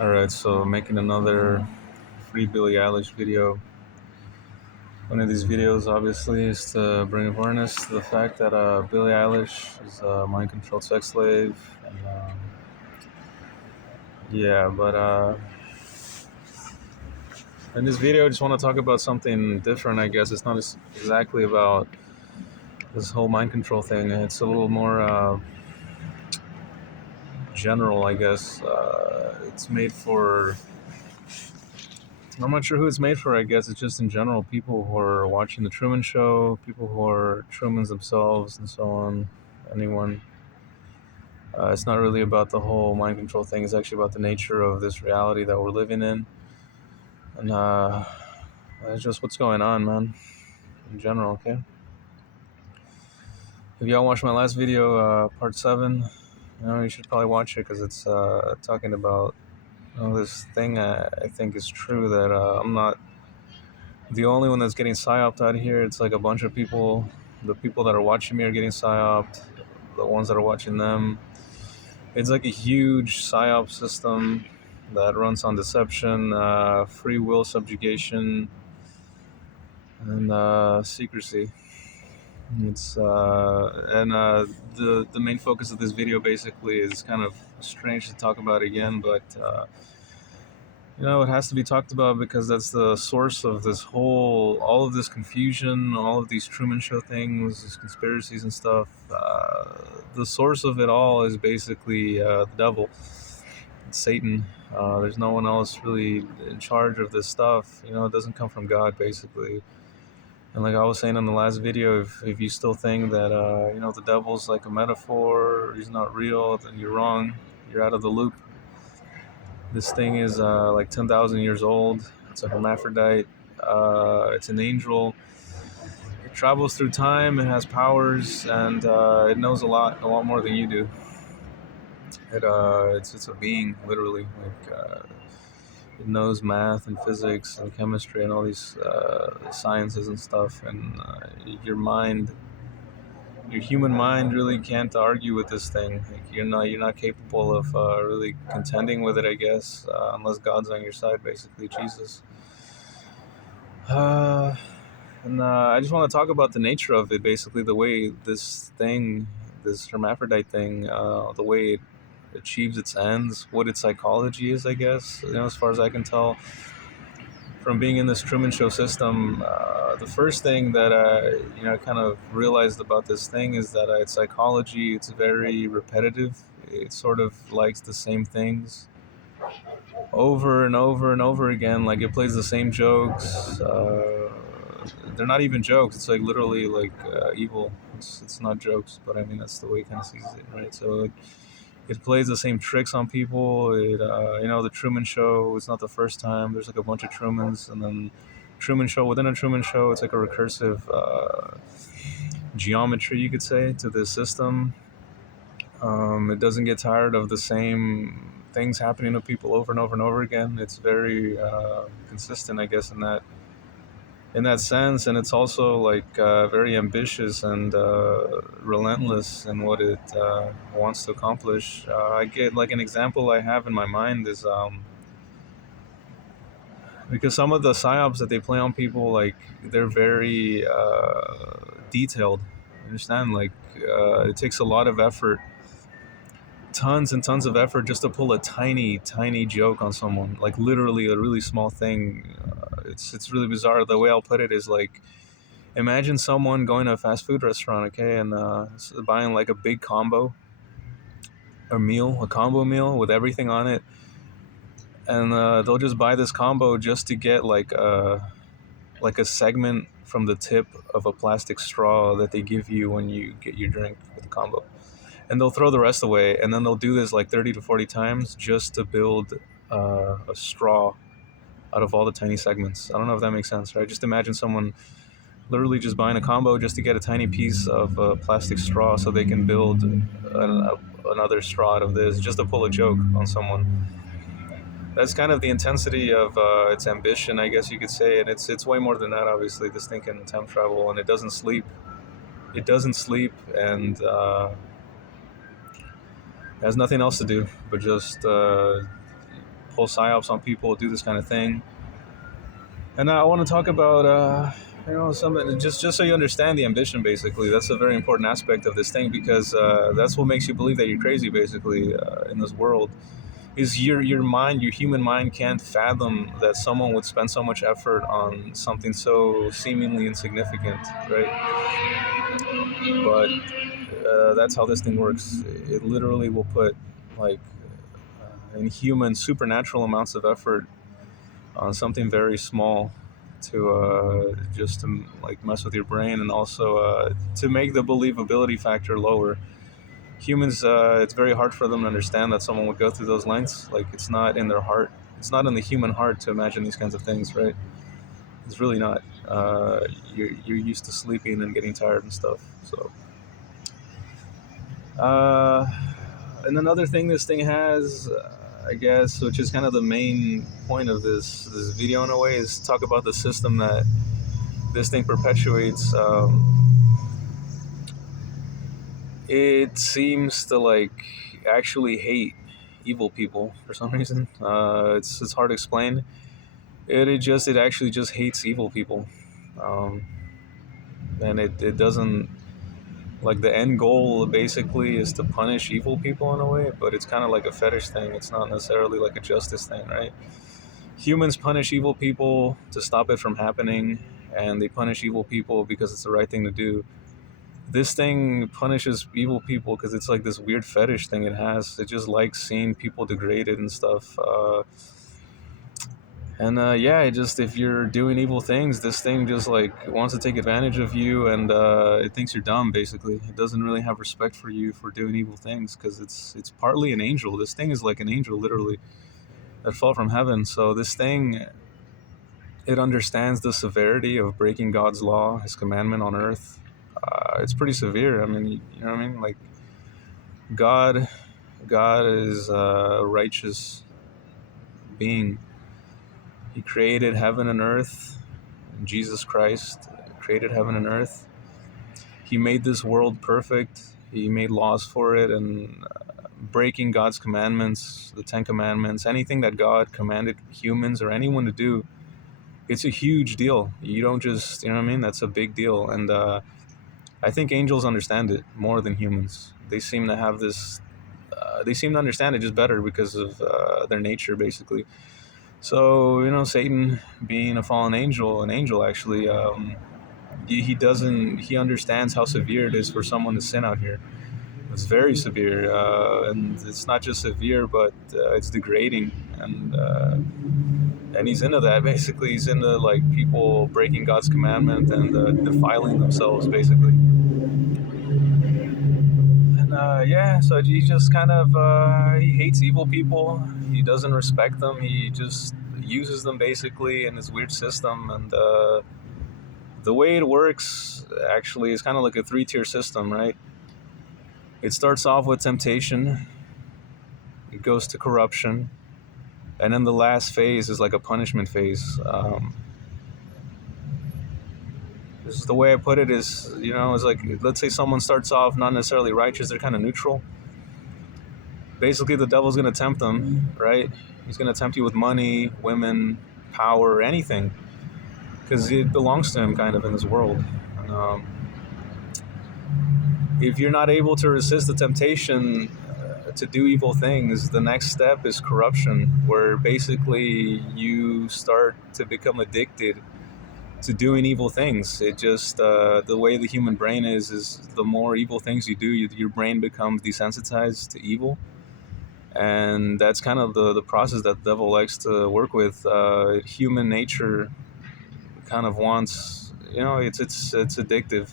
Alright, so making another free Billie Eilish video. One of these videos, obviously, is to bring awareness to the fact that Billie Eilish is a mind controlled sex slave. And yeah, but in this video, I just want to talk about something different, I guess. It's not exactly about this whole mind control thing, it's a little more general, I guess. It's made for. I'm not sure who it's made for, I guess. It's just in general people who are watching The Truman Show, people who are Trumans themselves, and so on. Anyone. It's not really about the whole mind control thing. It's actually about the nature of this reality that we're living in. And it's just what's going on, man, in general, okay? If y'all watched my last video, part 7, you should probably watch it because it's talking about this thing I think is true that I'm not the only one that's getting psyoped out here. It's like a bunch of people. The people that are watching me are getting psyoped. The ones that are watching them. It's like a huge psyop system that runs on deception, free will subjugation, and secrecy. It's and the main focus of this video basically is kind of strange to talk about again, but it has to be talked about because that's the source of all of this confusion, all of these Truman Show things, these conspiracies and stuff. The source of it all is basically the devil, it's Satan. There's no one else really in charge of this stuff. It doesn't come from God, basically. And like I was saying in the last video, if you still think that, the devil's like a metaphor, or he's not real, then you're wrong. You're out of the loop. This thing is like 10,000 years old. It's a hermaphrodite. It's an angel. It travels through time. It has powers, and it knows a lot more than you do. It's a being, literally. It knows math and physics and chemistry and all these sciences and stuff. And your human mind really can't argue with this thing. Like, you're not capable of really contending with it, I guess, unless God's on your side, basically, Jesus. And I just want to talk about the nature of it, basically, the way this hermaphrodite thing, the way it achieves its ends, what its psychology is, I guess, as far as I can tell from being in this Truman Show system. The first thing that I kind of realized about this thing is that its psychology, it's very repetitive. It sort of likes the same things over and over and over again. Like, it plays the same jokes. They're not even jokes. It's like literally like evil. It's not jokes, but I mean that's the way it kind of sees it, right? So it plays the same tricks on people. The Truman Show. It's not the first time. There's like a bunch of Trumans, and then Truman Show within a Truman Show. It's like a recursive geometry, you could say, to this system. It doesn't get tired of the same things happening to people over and over and over again. It's very consistent, I guess, in that sense, and it's also like very ambitious and relentless in what it wants to accomplish. I get like an example I have in my mind is because some of the psyops that they play on people, like, they're very detailed. You understand? Like, it takes a lot of effort, tons and tons of effort, just to pull a tiny, tiny joke on someone. Like, literally a really small thing. It's really bizarre. The way I'll put it is like, imagine someone going to a fast food restaurant, okay, and buying like a big combo, a combo meal with everything on it, and they'll just buy this combo just to get like a segment from the tip of a plastic straw that they give you when you get your drink with the combo, and they'll throw the rest away, and then they'll do this like 30 to 40 times just to build a straw out of all the tiny segments. I don't know if that makes sense, right? Just imagine someone literally just buying a combo just to get a tiny piece of plastic straw so they can build another straw out of this, just to pull a joke on someone. That's kind of the intensity of its ambition, I guess you could say, and it's way more than that. Obviously, this thing can tempt travel, and it doesn't sleep. It doesn't sleep, and has nothing else to do but just pull psyops on people, do this kind of thing. And I want to talk about, something just so you understand the ambition. Basically, that's a very important aspect of this thing because that's what makes you believe that you're crazy. Basically, in this world, is your mind, your human mind can't fathom that someone would spend so much effort on something so seemingly insignificant, right? But that's how this thing works. It literally will put like inhuman, supernatural amounts of effort on something very small to just to like mess with your brain and also to make the believability factor lower. Humans, it's very hard for them to understand that someone would go through those lengths. Like it's not in their heart. It's not in the human heart to imagine these kinds of things, right? It's really not. You're used to sleeping and getting tired and stuff. So, uh, and another thing this thing has, I guess, which is kind of the main point of this video in a way, is talk about the system that this thing perpetuates. It seems to like actually hate evil people for some reason. It's hard to explain. It actually just hates evil people, um, and it doesn't like the end goal basically is to punish evil people in a way, but it's kind of like a fetish thing. It's not necessarily like a justice thing, right? Humans punish evil people to stop it from happening, and they punish evil people because it's the right thing to do. This thing punishes evil people because it's like this weird fetish thing it has. It just likes seeing people degraded and stuff. Yeah, it just if you're doing evil things, this thing just like wants to take advantage of you, and it thinks you're dumb. Basically, it doesn't really have respect for you for doing evil things because it's partly an angel. This thing is like an angel, literally, that fell from heaven. So this thing, it understands the severity of breaking God's law, His commandment on earth. It's pretty severe. I mean, you know what I mean? Like God, God is a righteous being. He created heaven and earth. Jesus Christ created heaven and earth. He made this world perfect. He made laws for it, and breaking God's commandments, the Ten Commandments, anything that God commanded humans or anyone to do, it's a huge deal. You don't just, you know what I mean? That's a big deal. And I think angels understand it more than humans. They seem to have this, they seem to understand it just better because of their nature, basically. So, Satan being a fallen angel, an angel actually, he doesn't, he understands how severe it is for someone to sin out here. It's very severe, and it's not just severe, but it's degrading, and he's into that. Basically, he's into like people breaking God's commandment and defiling themselves, basically. And yeah, so he just kind of he hates evil people. He doesn't respect them. He just uses them basically in his weird system, and the way it works actually is kind of like a three-tier system, right? It starts off with temptation, it goes to corruption, and then the last phase is like a punishment phase. This is the way I put it is, it's like, let's say someone starts off not necessarily righteous, they're kind of neutral. Basically, the devil's going to tempt them, right? He's going to tempt you with money, women, power, anything, because it belongs to him kind of in this world. And, if you're not able to resist the temptation to do evil things, the next step is corruption, where basically you start to become addicted to doing evil things. It just the way the human brain is the more evil things you do, your brain becomes desensitized to evil, and that's kind of the process that the devil likes to work with. Human nature kind of wants, it's addictive.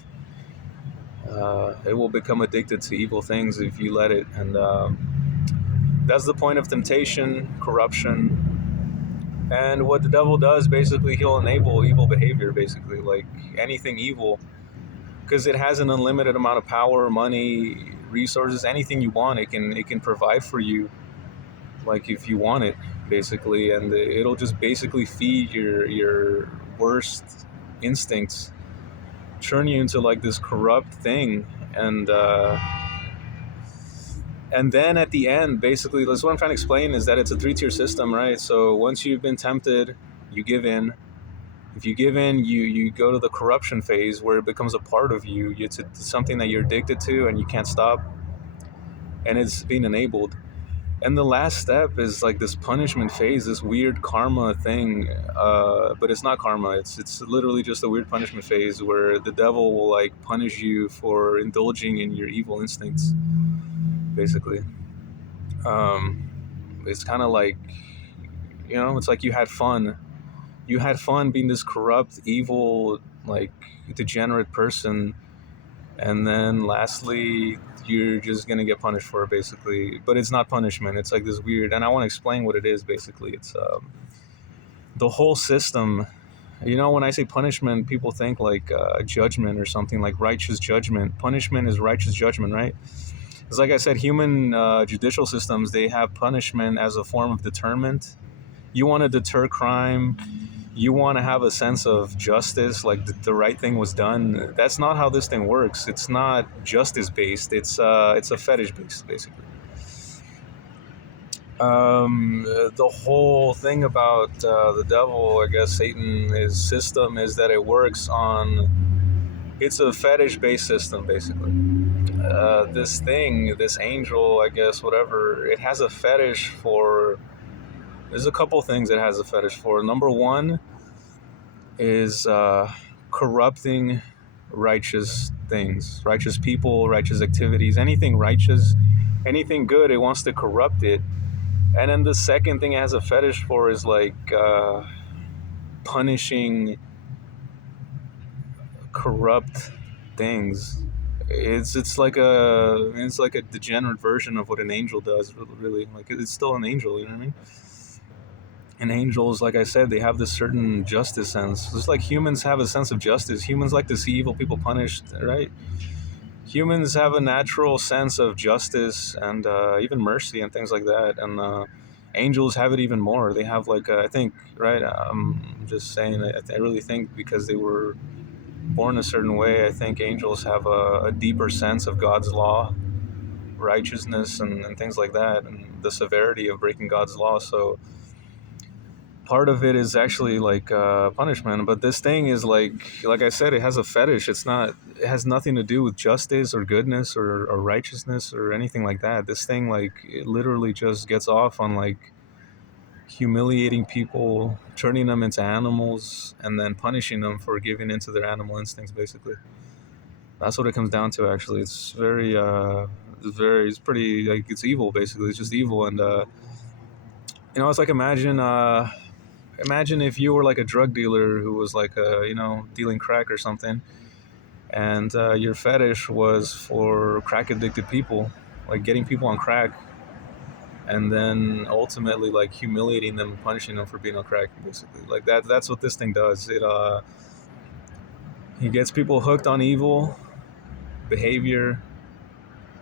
It will become addicted to evil things if you let it, and that's the point of temptation, corruption. And what the devil does, basically, he'll enable evil behavior, basically, like anything evil, because it has an unlimited amount of power, money, resources, anything you want, it can provide for you, like if you want it, basically, and it'll just basically feed your worst instincts, turn you into like this corrupt thing, and And then at the end, basically, that's what I'm trying to explain, is that it's a three-tier system, right? So once you've been tempted, you give in. If you give in, you go to the corruption phase where it becomes a part of you. It's something that you're addicted to and you can't stop, and it's being enabled. And the last step is like this punishment phase, this weird karma thing. But it's not karma. It's literally just a weird punishment phase where the devil will like punish you for indulging in your evil instincts, basically. Um, it's kind of like, it's like you had fun being this corrupt, evil, like degenerate person, and then lastly you're just gonna get punished for it, basically. But it's not punishment. It's like this weird, and I want to explain what it is. Basically, it's the whole system. When I say punishment, people think like judgment or something, like righteous judgment. Punishment is righteous judgment, right? It's like I said, human judicial systems, they have punishment as a form of deterrent. You want to deter crime, you want to have a sense of justice, like the right thing was done. That's not how this thing works. It's not justice based. It's a fetish based, basically. The whole thing about the devil, I guess Satan, his system is that it works on. It's a fetish based system, basically. This thing, this angel, I guess, whatever, it has a fetish for. There's a couple things it has a fetish for. Number one is corrupting righteous things, righteous people, righteous activities, anything righteous, anything good, it wants to corrupt it. And then the second thing it has a fetish for is like punishing corrupt things. It's like a degenerate version of what an angel does, really. Like, it's still an angel, you know what I mean? And angels, like I said, they have this certain justice sense. Just like humans have a sense of justice. Humans like to see evil people punished, right? Humans have a natural sense of justice and even mercy and things like that. And angels have it even more. They have like, I think, right? I'm just saying, I really think because they were born a certain way, I think angels have a deeper sense of God's law, righteousness, and things like that, and the severity of breaking God's law. So part of it is actually like punishment, but this thing is like I said, it has a fetish. It has nothing to do with justice or goodness or righteousness or anything like that. This thing, like, it literally just gets off on like humiliating people, turning them into animals, and then punishing them for giving into their animal instincts, basically. That's what it comes down to, actually. It's pretty, like, it's evil, basically. It's just evil. And it's like, imagine if you were like a drug dealer who was like dealing crack or something, and your fetish was for crack addicted people, like getting people on crack, and then ultimately like humiliating them and punishing them for being on crack, basically. Like that's what this thing does. He gets people hooked on evil behavior,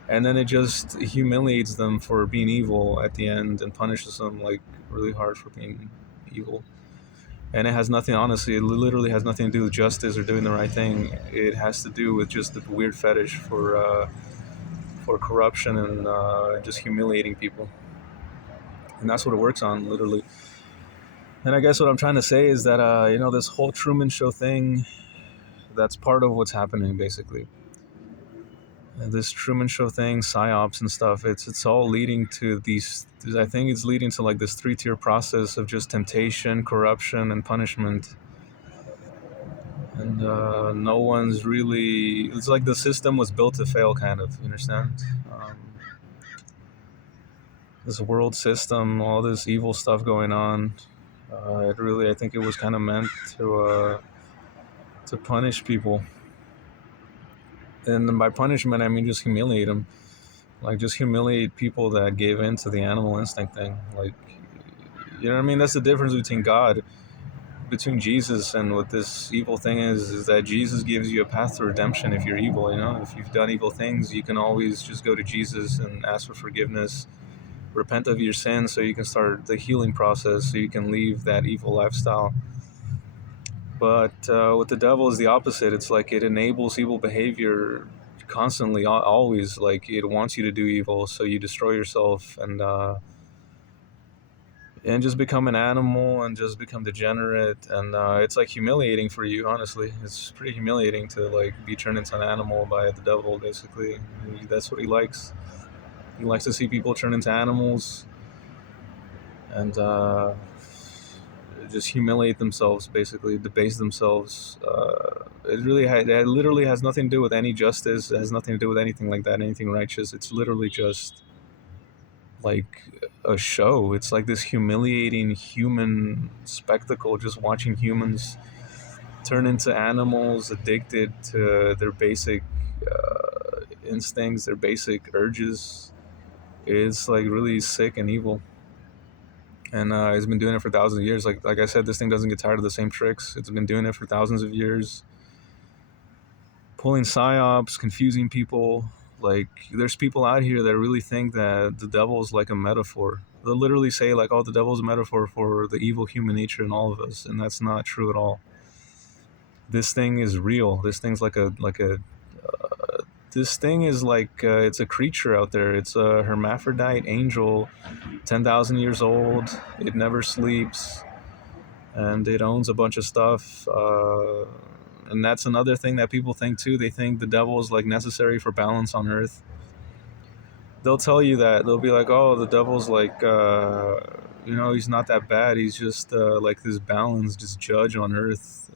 and then it just humiliates them for being evil at the end and punishes them like really hard for being evil. And it has nothing, honestly, it literally has nothing to do with justice or doing the right thing. It has to do with just the weird fetish for corruption and just humiliating people. And that's what it works on, literally. And I guess what I'm trying to say is that this whole Truman Show thing, that's part of what's happening, basically. This Truman Show thing, psyops and stuff, it's all leading to these. I think it's leading to like this three-tier process of just temptation, corruption, and punishment. And no one's really. It's like the system was built to fail, kind of. You understand? This world system, all this evil stuff going on. I think it was kind of meant to punish people. And by punishment, I mean just humiliate them. Like, just humiliate people that gave in to the animal instinct thing. Like, you know what I mean? That's the difference between Jesus and what this evil thing is that Jesus gives you a path to redemption if you're evil, If you've done evil things, you can always just go to Jesus and ask for forgiveness, repent of your sins so you can start the healing process, so you can leave that evil lifestyle. But with the devil is the opposite. It's like it enables evil behavior constantly, always, like it wants you to do evil, so you destroy yourself and just become an animal and just become degenerate. And it's like humiliating for you, honestly. It's pretty humiliating to like be turned into an animal by the devil, basically. That's what he likes. He likes to see people turn into animals and just humiliate themselves, basically debase themselves. It literally has nothing to do with any justice. It has nothing to do with anything like that, anything righteous. It's literally just like a show. It's like this humiliating human spectacle, just watching humans turn into animals, addicted to their basic instincts, their basic urges. It's like really sick and evil. And it's been doing it for thousands of years. Like I said, this thing doesn't get tired of the same tricks. It's been doing it for thousands of years, pulling psyops, confusing people. Like there's people out here that really think that the devil is like a metaphor. They'll literally say like, "Oh, the devil's a metaphor for the evil human nature in all of us," and that's not true at all. This thing is real. This thing's like a this thing is like it's a creature out there. It's a hermaphrodite angel, 10,000 years old. It never sleeps, and it owns a bunch of stuff. And that's another thing that people think too. They think the devil is like necessary for balance on Earth. They'll tell you that. They'll be like, "Oh, the devil's like, he's not that bad. He's just like this balance, just judge on Earth.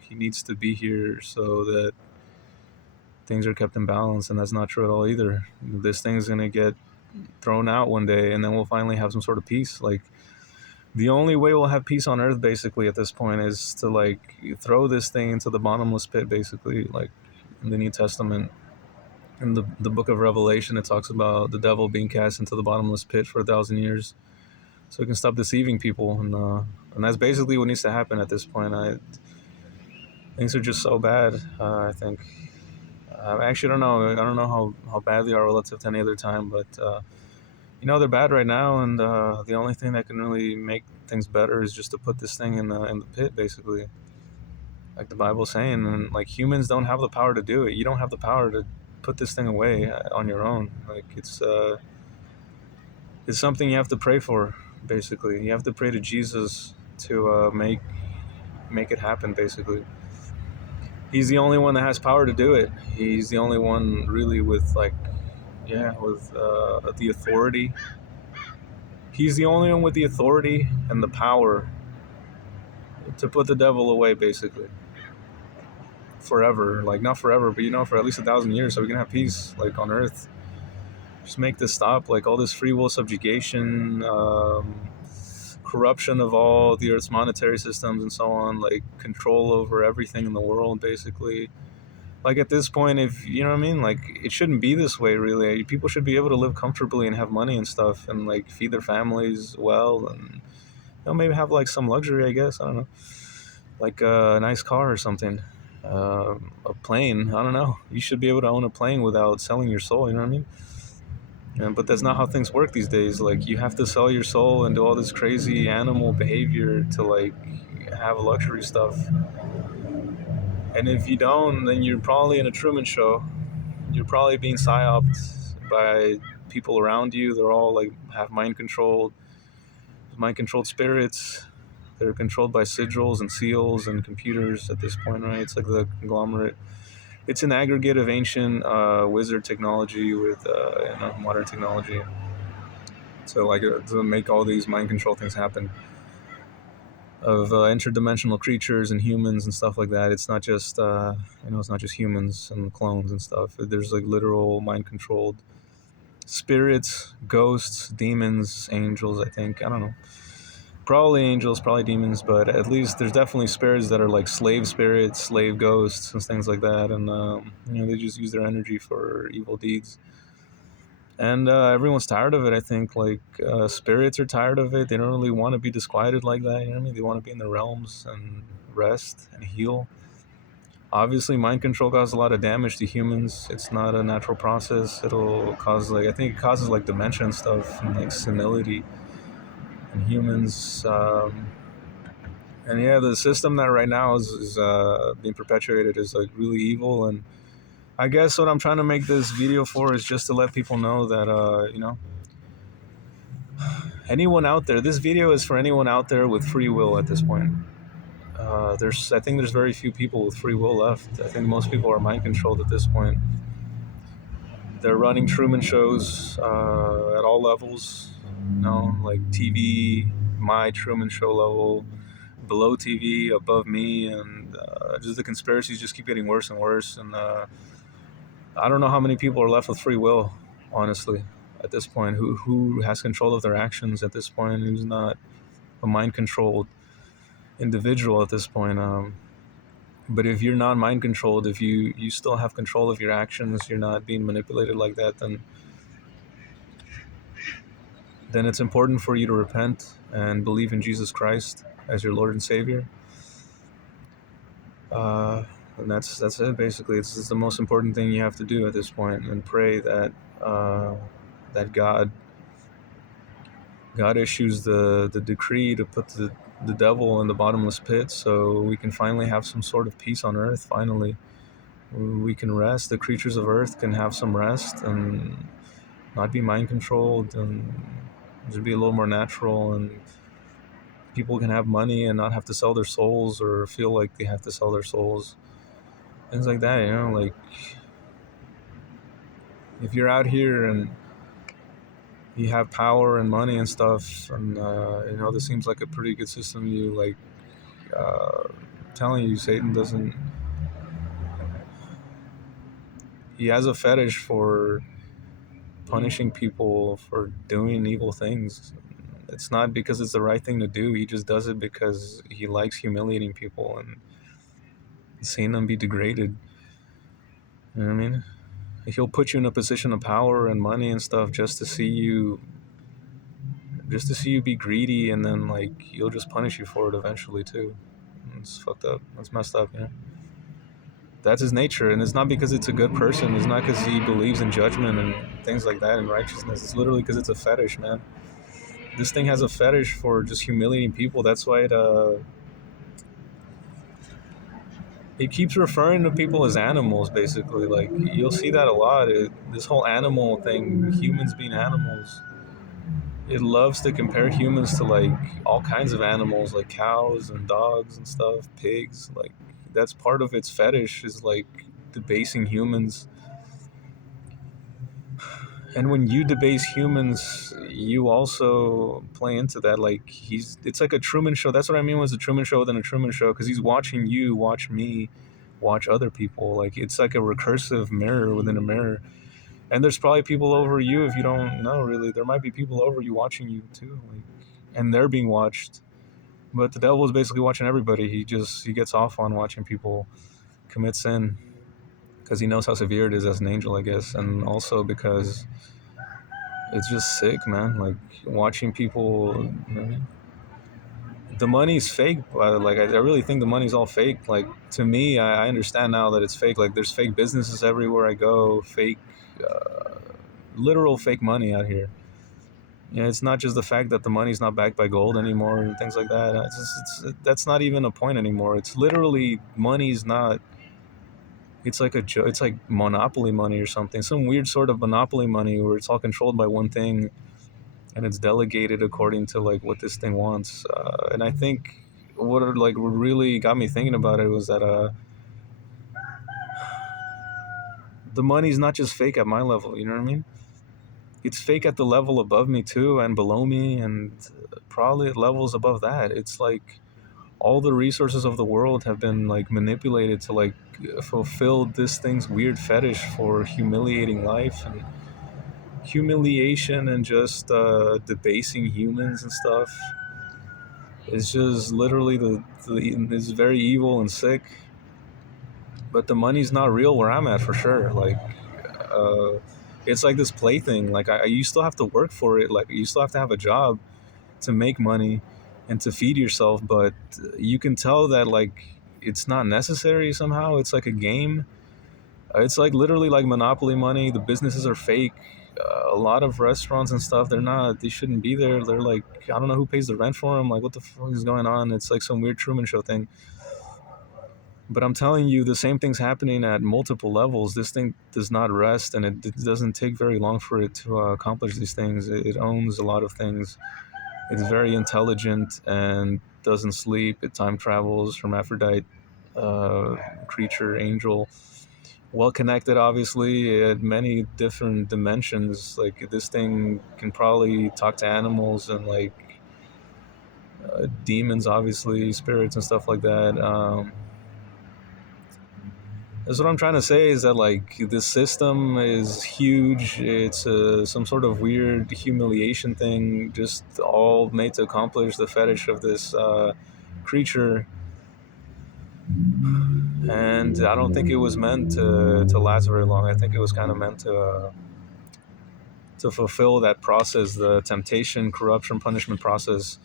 He needs to be here so that things are kept in balance." And that's not true at all either. This thing's gonna get thrown out one day, and then we'll finally have some sort of peace. Like the only way we'll have peace on Earth, basically, at this point, is to like throw this thing into the bottomless pit, basically. Like in the New Testament, in the book of Revelation, it talks about the devil being cast into the bottomless pit for 1,000 years, so it can stop deceiving people. And that's basically what needs to happen at this point. Things are just so bad. I think. I actually don't know. I don't know how bad they are relative to any other time, but they're bad right now, and the only thing that can really make things better is just to put this thing in the pit, basically, like the Bible's saying. And like humans don't have the power to do it. You don't have the power to put this thing away on your own. Like it's something you have to pray for. Basically, you have to pray to Jesus to make it happen. Basically, he's the only one that has power to do it. He's the only one really with like, yeah, with the authority. He's the only one with the authority and the power to put the devil away, basically, forever. Like not forever, but for at least 1,000 years, so we can have peace, like on Earth. Just make this stop, like all this free will subjugation, corruption of all the Earth's monetary systems and so on, like control over everything in the world, basically. Like at this point, if you know what I mean, like it shouldn't be this way, really. People should be able to live comfortably and have money and stuff, and like feed their families well, and maybe have like some luxury, I guess. I don't know, like a nice car or something, a plane. I don't know. You should be able to own a plane without selling your soul. You know what I mean? But that's not how things work these days. Like you have to sell your soul and do all this crazy animal behavior to like have luxury stuff. And if you don't, then you're probably in a Truman Show. You're probably being psyoped by people around you. They're all like have mind controlled spirits. They're controlled by sigils and seals and computers at this point, right? It's like the conglomerate. It's an aggregate of ancient wizard technology with modern technology. So like to make all these mind control things happen of interdimensional creatures and humans and stuff like that. It's not just it's not just humans and clones and stuff. There's like literal mind controlled spirits, ghosts, demons, angels. I think, I don't know. Probably angels, probably demons, but at least there's definitely spirits that are like slave spirits, slave ghosts, and things like that. And they just use their energy for evil deeds. And everyone's tired of it. I think like spirits are tired of it. They don't really want to be disquieted like that. You know what I mean? They want to be in their realms and rest and heal. Obviously, mind control causes a lot of damage to humans. It's not a natural process. It'll cause I think it causes like dementia and stuff, and like senility in humans. And yeah, the system that right now is being perpetuated is like really evil, and I guess what I'm trying to make this video for is just to let people know that, anyone out there, this video is for anyone out there with free will at this point. I think there's very few people with free will left. I think most people are mind controlled at this point. They're running Truman shows at all levels, like TV, my Truman Show level, below TV, above me, and just the conspiracies just keep getting worse and worse. And I don't know how many people are left with free will, honestly, at this point. Who has control of their actions at this point? Who's not a mind controlled individual at this point? But if you're not mind controlled, if you still have control of your actions, you're not being manipulated like that, then it's important for you to repent and believe in Jesus Christ as your Lord and Savior. Uh, and that's it basically. It's the most important thing you have to do at this point, and pray that that God issues the decree to put the devil in the bottomless pit, so we can finally have some sort of peace on earth. Finally, we can rest. The creatures of earth can have some rest and not be mind controlled, and just be a little more natural, and people can have money and not have to sell their souls or feel like they have to sell their souls. Things like that, like if you're out here and you have power and money and stuff, and this seems like a pretty good system, you like telling you, Satan doesn't, he has a fetish for punishing people for doing evil things. It's not because it's the right thing to do. He just does it because he likes humiliating people and seeing them be degraded. You know what I mean? He'll put you in a position of power and money and stuff just to see you be greedy, and then like he'll just punish you for it eventually too. It's fucked up. That's messed up, That's his nature, and it's not because it's a good person. It's not because he believes in judgment and things like that and righteousness. It's literally because it's a fetish, man. This thing has a fetish for just humiliating people. That's why it keeps referring to people as animals, basically. Like, you'll see that a lot. This whole animal thing, humans being animals, it loves to compare humans to like all kinds of animals, like cows and dogs and stuff, pigs. Like, that's part of its fetish, is like debasing humans. And when you debase humans, you also play into that. Like, it's like a Truman Show. That's what I mean with a Truman Show within a Truman Show, because he's watching you watch me watch other people. Like, it's like a recursive mirror within a mirror. And there's probably people over you, if you don't know, really. There might be people over you watching you too, like, and they're being watched. But the devil is basically watching everybody. He gets off on watching people commit sin because he knows how severe it is as an angel, I guess, and also because it's just sick, man. Like, watching people. The money's fake. Like, I really think the money's all fake. Like, to me, I understand now that it's fake. Like, there's fake businesses everywhere I go. Fake, literal fake money out here. It's not just the fact that the money's not backed by gold anymore and things like that. That's not even a point anymore. It's literally, money's not. It's like it's like monopoly money or something. Some weird sort of monopoly money where it's all controlled by one thing, and it's delegated according to like what this thing wants. And I think what really got me thinking about it was that the money's not just fake at my level. You know what I mean? It's fake at the level above me too, and below me, and probably at levels above that. It's like all the resources of the world have been like manipulated to like fulfill this thing's weird fetish for humiliating life and humiliation and just debasing humans and stuff. It's just literally it's very evil and sick. But the money's not real where I'm at, for sure. Like, uh, it's like this plaything. Like, you still have to work for it. Like, you still have to have a job to make money and to feed yourself. But you can tell that like it's not necessary somehow. It's like a game. It's like literally like monopoly money. The businesses are fake. A lot of restaurants and stuff, they shouldn't be there. They're like, I don't know who pays the rent for them. Like, what the fuck is going on? It's like some weird Truman Show thing. But I'm telling you, the same thing's happening at multiple levels. This thing does not rest, and it doesn't take very long for it to accomplish these things. It owns a lot of things. It's very intelligent and doesn't sleep. It time travels, hermaphrodite creature, angel, well connected, obviously, at many different dimensions. Like this thing can probably talk to animals and like demons, obviously, spirits and stuff like that. That's what I'm trying to say is that like this system is huge. It's some sort of weird humiliation thing, just all made to accomplish the fetish of this creature. And I don't think it was meant to last very long. I think it was kind of meant to fulfill that process, the temptation, corruption, punishment process.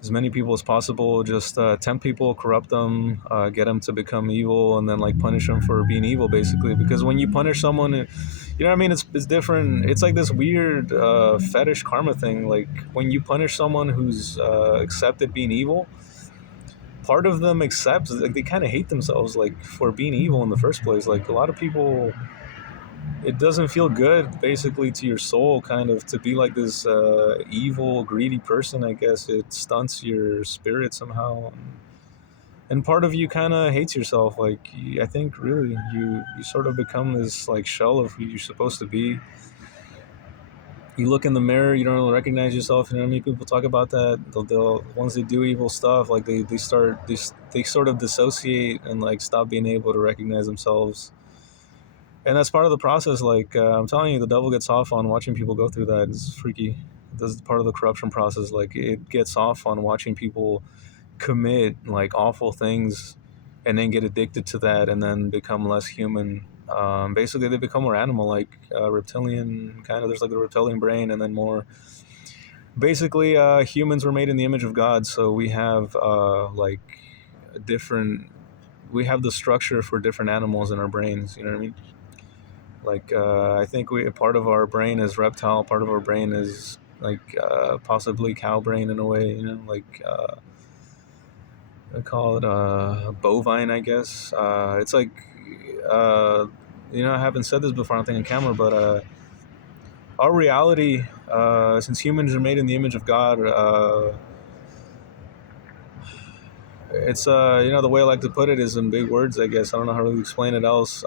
As many people as possible, just tempt people, corrupt them, get them to become evil, and then like punish them for being evil, basically. Because when you punish someone, you know what I mean? It's different. It's like this weird fetish karma thing. Like when you punish someone who's accepted being evil, part of them accepts, like they kind of hate themselves like for being evil in the first place. Like a lot of people, it doesn't feel good basically to your soul kind of to be like this evil greedy person. I guess it stunts your spirit somehow, and part of you kind of hates yourself. Like I think really you sort of become this like shell of who you're supposed to be. You look in the mirror, you don't really recognize yourself. You know what I mean? People talk about that. They'll once they do evil stuff, like they sort of dissociate and like stop being able to recognize themselves. And that's part of the process. Like I'm telling you, the devil gets off on watching people go through that. It's freaky. This is part of the corruption process. Like it gets off on watching people commit like awful things, and then get addicted to that, and then become less human. Basically, they become more animal, like reptilian kind of. There's like the reptilian brain, and then more. Basically, humans were made in the image of God, so we have like different. We have the structure for different animals in our brains. You know what I mean? Like I think we part of our brain is reptile, part of our brain is like possibly cow brain in a way. You know, like I call it bovine, I guess. It's like uh, I haven't said this before, I don't think on camera, but our reality, since humans are made in the image of God, it's the way I like to put it is in big words. I guess I don't know how to explain it else.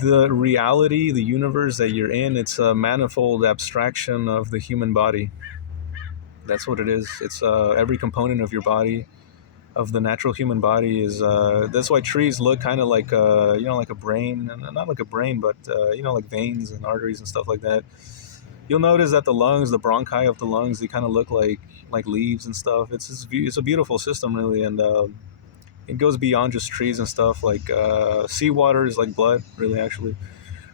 The reality, the universe that you're in, it's a manifold abstraction of the human body. That's what it is. It's every component of your body, of the natural human body is. That's why trees look kind of like like a brain, not like a brain, but like veins and arteries and stuff like that. You'll notice that the lungs, the bronchi of the lungs, they kind of look like leaves and stuff. It's a beautiful system, really, and it goes beyond just trees and stuff. Like seawater is like blood, really, actually.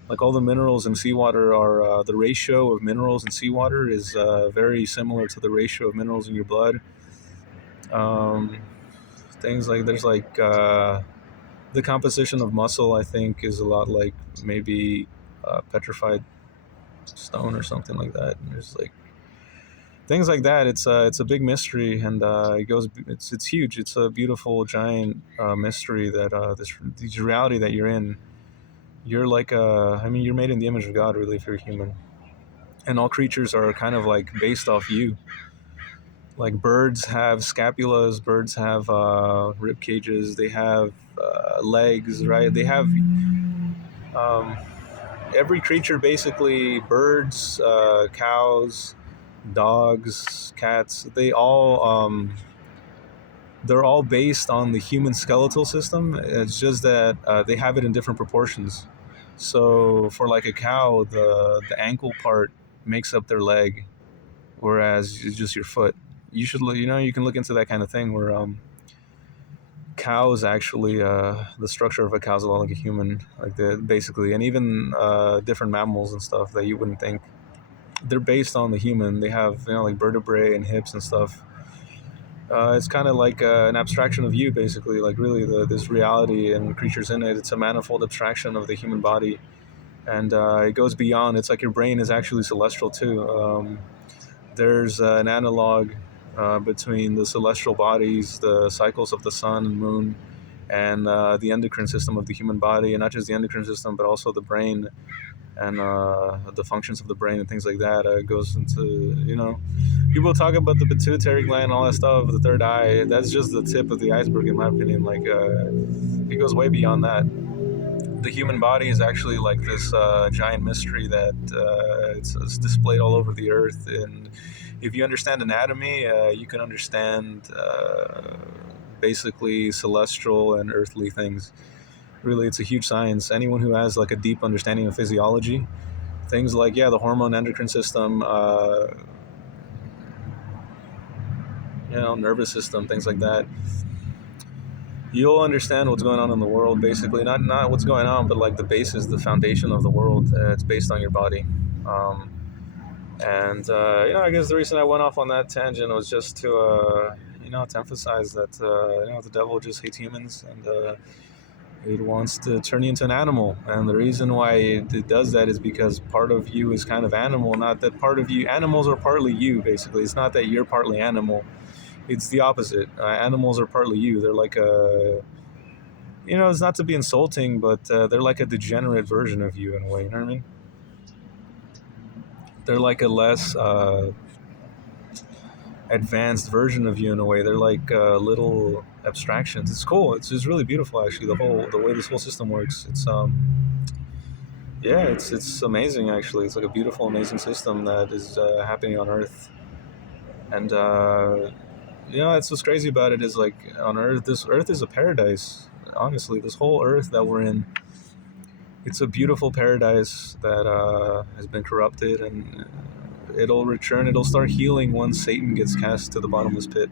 Like all the minerals in seawater are the ratio of minerals in seawater is very similar to the ratio of minerals in your blood. Um, Things like there's like the composition of muscle, I think, is a lot like maybe petrified stone or something like that. And there's like things like that. It's a big mystery, and it's huge. It's a beautiful giant mystery that this reality that you're in. You're like you're made in the image of God, really, if you're human. And all creatures are kind of like based off you. Like birds have scapulas, birds have rib cages, they have legs, right? They have um, every creature basically, birds, cows, dogs, cats, they're all based on the human skeletal system. It's just that they have it in different proportions. So for like a cow, the ankle part makes up their leg, whereas it's just your foot. You should look, you can look into that kind of thing where cows actually the structure of a cow is a lot like a human, like basically, and even different mammals and stuff that you wouldn't think they're based on the human. They have like vertebrae and hips and stuff. It's kind of like an abstraction of you, basically. Like really, this reality and creatures in it. It's a manifold abstraction of the human body, and it goes beyond. It's like your brain is actually celestial too. There's an analog. between the celestial bodies, the cycles of the sun and moon, and the endocrine system of the human body, and not just the endocrine system, but also the brain and the functions of the brain and things like that. It goes into, people talk about the pituitary gland and all that stuff, the third eye. That's just the tip of the iceberg, in my opinion. Like, it goes way beyond that. The human body is actually like this giant mystery that it's displayed all over the earth. And if you understand anatomy, you can understand basically celestial and earthly things. Really, it's a huge science. Anyone who has like a deep understanding of physiology, things like, yeah, the hormone endocrine system, nervous system, things like that, you'll understand what's going on in the world. Basically, not what's going on, but like the basis, the foundation of the world. It's based on your body. um, and I guess the reason I went off on that tangent was just to emphasize that the devil just hates humans, and it wants to turn you into an animal. And the reason why it does that is because part of you is kind of animal. Not that part of you, animals are partly you, basically. It's not that you're partly animal. It's the opposite. Animals are partly you. They're like it's not to be insulting, but they're like a degenerate version of you in a way. You know what I mean? They're like a less advanced version of you in a way. They're like little abstractions. It's cool. It's really beautiful, actually. The way this whole system works. It's amazing, actually. It's like a beautiful, amazing system that is happening on Earth. And that's what's crazy about it is, like, on Earth, this Earth is a paradise. Honestly, this whole Earth that we're in, it's a beautiful paradise that has been corrupted, and it'll return. It'll start healing once Satan gets cast to the bottomless pit.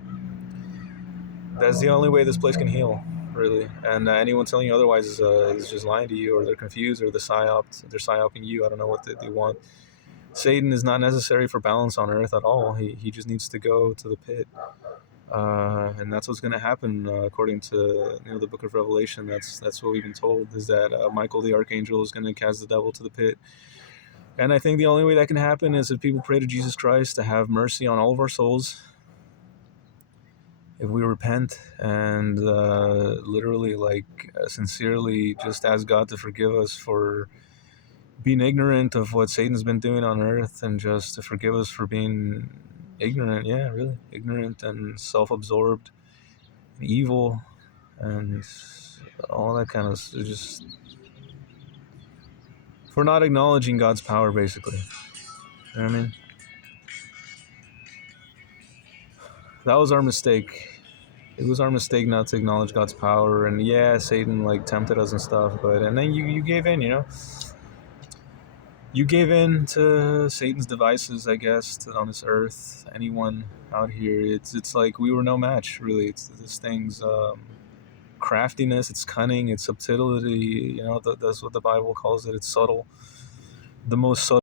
That's the only way this place can heal, really. And anyone telling you otherwise is just lying to you, or they're confused, or they're psyoping you. I don't know what they want. Satan is not necessary for balance on Earth at all. He just needs to go to the pit, and that's what's going to happen according to the Book of Revelation. That's what we've been told, is that Michael the archangel is going to cast the devil to the pit. And I think the only way that can happen is if people pray to Jesus Christ to have mercy on all of our souls. If we repent and literally, like, sincerely just ask God to forgive us for being ignorant of what Satan's been doing on Earth, and just to forgive us for being ignorant, yeah, really ignorant and self-absorbed and evil and all that kind of, just for not acknowledging God's power, basically. You know what I mean? That was our mistake. It was our mistake not to acknowledge God's power. And yeah, Satan like tempted us and stuff, and then you gave in. You gave in to Satan's devices, I guess, on this earth. Anyone out here, it's like we were no match, really. It's this thing's craftiness, its cunning, its subtlety. That's what the Bible calls it. It's subtle, the most subtle